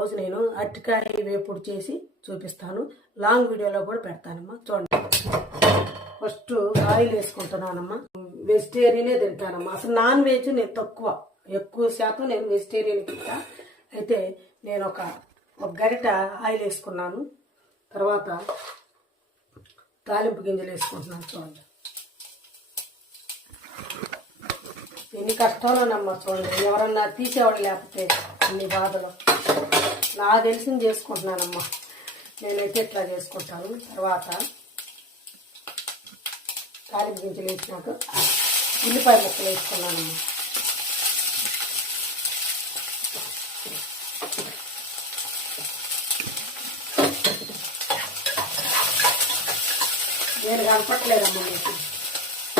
రోజు నేను అరటికాయ వేపుడు చేసి చూపిస్తాను. లాంగ్ వీడియోలో కూడా పెడతానమ్మా, చూడండి. ఫస్ట్ ఆయిల్ వేసుకుంటున్నానమ్మా. వెజిటేరియనే తింటానమ్మా. అసలు నాన్ వెజ్ నేను ఎక్కువ శాతం నేను వెజిటేరియన్ తింటా. అయితే నేను ఒక గరిట ఆయిల్ వేసుకున్నాను. తర్వాత తాలింపు గింజలు వేసుకుంటున్నాను. చూడండి ఎన్ని కష్టాలోనమ్మా. చూడండి, ఎవరన్నా తీసేవాడు లేకపోతే అన్ని బాధలు. నాకు తెలిసింది చేసుకుంటున్నానమ్మా. నేనైతే ఇట్లా చేసుకుంటాను. తర్వాత తాలింపు గింజలు వేసినాక ఉల్లిపాయ ముక్కలు వేసుకున్నానమ్మా. నేను కనపట్లేదమ్మా మీకు.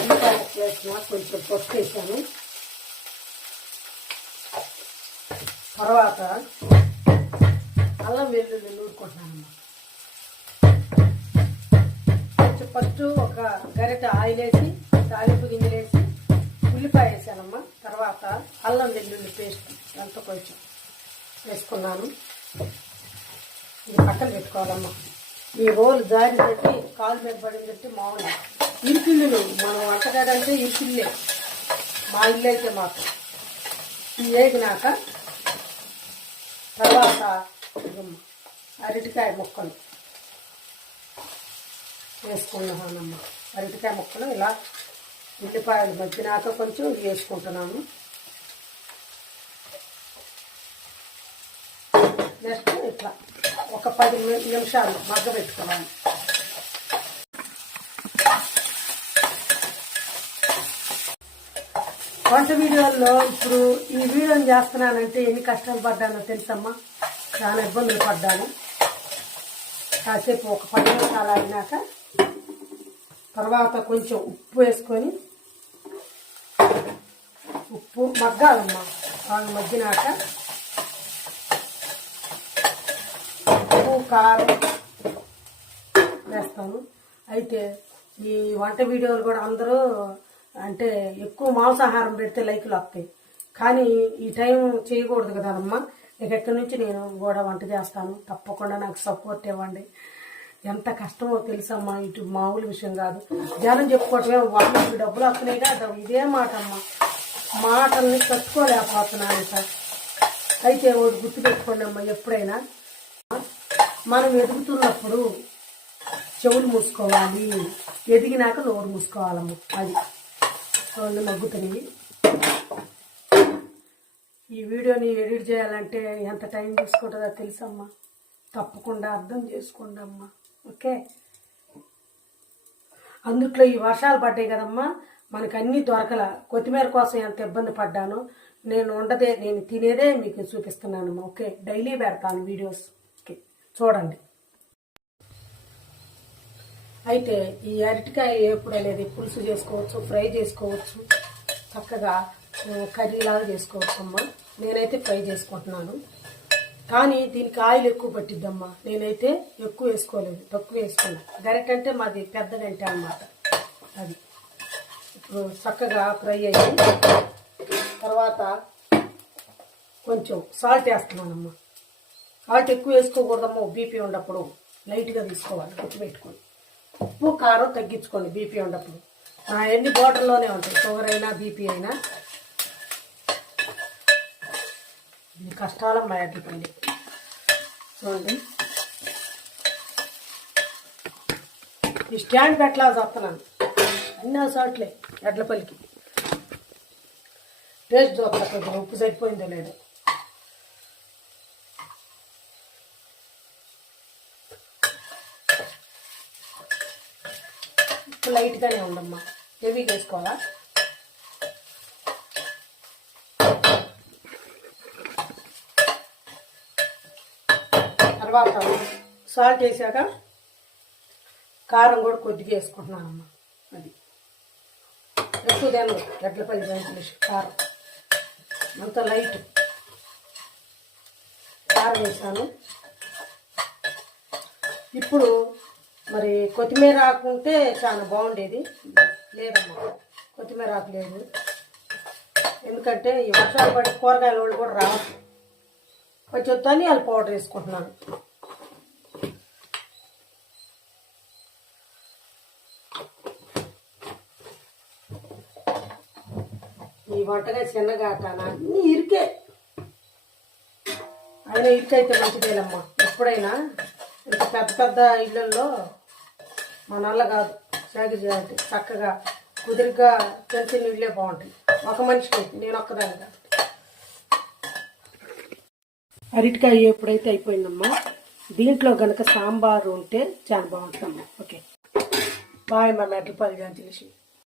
ఉల్లిపాయ ముక్కలు వేసినా కొంచెం పసుపు వేసాను. తర్వాత అల్లం వెల్లుల్లి నూరుకుంటున్నానమ్మా. కొంచెం ఫస్ట్ ఒక గరిట ఆయిల్ వేసి తాలింపు గింజలు వేసి ఉల్లిపాయ వేసానమ్మా. తర్వాత అల్లం వెల్లుల్లి పేస్ట్ అంతా కొంచెం వేసుకున్నాను. ఇది పక్కన పెట్టుకోవాలమ్మా. ఈ రోలు జారి పెట్టి కాలు మీద పడిందంటే మామూలు ఇరుకిళ్ళు. మనం వంటగాడంటే ఇరుకిళ్ళే. మా ఇల్లు అయితే మాత్రం ఇవి వేగినాక తర్వాత అరటికాయ ముక్కలు వేసుకున్నానమ్మా. అరటికాయ ముక్కలు ఇలా ఉల్లిపాయలు మగ్గినాక కొంచెం వేసుకుంటున్నాను. నెక్స్ట్ ఇట్లా ఒక 10 నిమిషాలు మగ్గబెట్టుకోవాలి. వంట వీడియోల్లో ఇప్పుడు ఈ వీడియోని చేస్తున్నానంటే ఎన్ని కష్టాలు పడ్డానో తెలుసమ్మా. చాలా ఇబ్బందులు పడ్డాను. కాసేపు ఒక 10 నిమిషాలు అయినాక తర్వాత కొంచెం ఉప్పు వేసుకొని ఉప్పు మగ్గాలమ్మా. బాగా మగ్గినాక ఉప్పు కారం వేస్తాను. అయితే ఈ వంట వీడియోలు కూడా అందరూ అంటే ఎక్కువ మాంసాహారం పెడితే లైకులు వస్తాయి, కానీ ఈ టైం చేయకూడదు కదమ్మా. ఇక ఎక్కడి నుంచి నేను కూడా వంట చేస్తాను. తప్పకుండా నాకు సపోర్ట్ ఇవ్వండి. ఎంత కష్టమో తెలుసమ్మా. ఇటు మామూలు విషయం కాదు. జనం చెప్పుకోవటమే వాళ్ళకి డబ్బులు వస్తున్నాయి కదా, ఇదే మాట అమ్మా. మాటల్ని తట్టుకోలేకపోతున్నాను సార్. అయితే ఒకటి గుర్తుపెట్టుకోండి అమ్మా, ఎప్పుడైనా మనం ఎదుగుతున్నప్పుడు చెవులు మూసుకోవాలి, ఎదిగినాక నోరు మూసుకోవాలమ్మా. అది రెండు మగ్గుతున్నాయి. ఈ వీడియోని ఎడిట్ చేయాలంటే ఎంత టైం తీసుకుంటుందో తెలుసమ్మా. తప్పకుండా అర్థం చేసుకోండి అమ్మా, ఓకే. అందుట్లో ఈ వర్షాలు పడ్డాయి కదమ్మా, మనకు అన్నీ దొరకల. కొత్తిమీర కోసం ఎంత ఇబ్బంది పడ్డానో నేను తినేదే మీకు చూపిస్తున్నానమ్మా, ఓకే. డైలీ పెడతాను వీడియోస్, ఓకే, చూడండి. అయితే ఈ అరటికాయ వేపుడు అనేది పులుసు చేసుకోవచ్చు, ఫ్రై చేసుకోవచ్చు, చక్కగా కర్రీలాగా చేసుకోవచ్చు అమ్మా. నేనైతే ఫ్రై చేసుకుంటున్నాను, కానీ దీనికి ఆయిల్ ఎక్కువ పట్టిద్దమ్మా. నేనైతే ఎక్కువ వేసుకోలేదు, తక్కువ వేసుకున్నా. గరిట అంటే మాది పెద్ద గంట అన్నమాట. అది ఇప్పుడు చక్కగా ఫ్రై అయ్యి తర్వాత కొంచెం సాల్ట్ వేస్తున్నానమ్మా. సాల్ట్ ఎక్కువ వేసుకోకూడదమ్మా, బీపీ ఉన్నప్పుడు లైట్గా తీసుకోవాలి, గుర్తుపెట్టుకోండి. ఉప్పు కారం తగ్గించుకోండి బీపీ ఉన్నప్పుడు. ఎన్ని బాటిల్లోనే ఉంటాయి, షుగర్ అయినా బీపీ అయినా. ఇది కష్టాలమ్మా ఎడ్ల పల్లి. చూడండి, ఈ స్టాండ్ పెట్టలా చూస్తున్నాను. అన్నీ సాట్లే ఎడ్లపల్లికి. టేస్ట్ చూస్తా కొద్దిగా ఉప్పు సరిపోయిందో లేదో. లైట్గానే ఉండమ్మా, హెవీగా వేసుకోవాలా. తర్వాత సాల్ట్ వేసాక కారం కూడా కొద్దిగా వేసుకుంటున్నానమ్మా. అది ఎక్కువ తినదు ఎడ్లపల్లి రైతులు కారం, అంత లైట్ కారం వేసాను. ఇప్పుడు మరి కొత్తిమీర ఆకు ఉంటే చాలా బాగుండేది. లేదమ్మా, కొత్తిమీర ఆకు లేదు. ఎందుకంటే ఈ వర్షాలు పడి కూరగాయల వాళ్ళు కూడా రావచ్చు. కొంచెం ధనియాల పౌడర్ వేసుకుంటున్నాను. ఈ వంటగా చిన్నగా అన్నీ ఇరికే, అయినా ఇరికైతే మంచిదేనమ్మా. ఎప్పుడైనా ఇంత పెద్ద పెద్ద ఇళ్ళల్లో మన వల్ల కాదు సాగి చేయాలి. చక్కగా కుదురుగా చిన్న చిన్న ఇళ్ళే బాగుంటాయి. ఒక మనిషికి నేను ఒక్కదాన్ని కాదు. అరటికాయ ఎప్పుడైతే అయిపోయిందమ్మా, దీంట్లో కనుక సాంబారు ఉంటే చాలా బాగుంటుందమ్మా. ఓకే బాయ్ మా మెట్లపల్లి తెలిసి.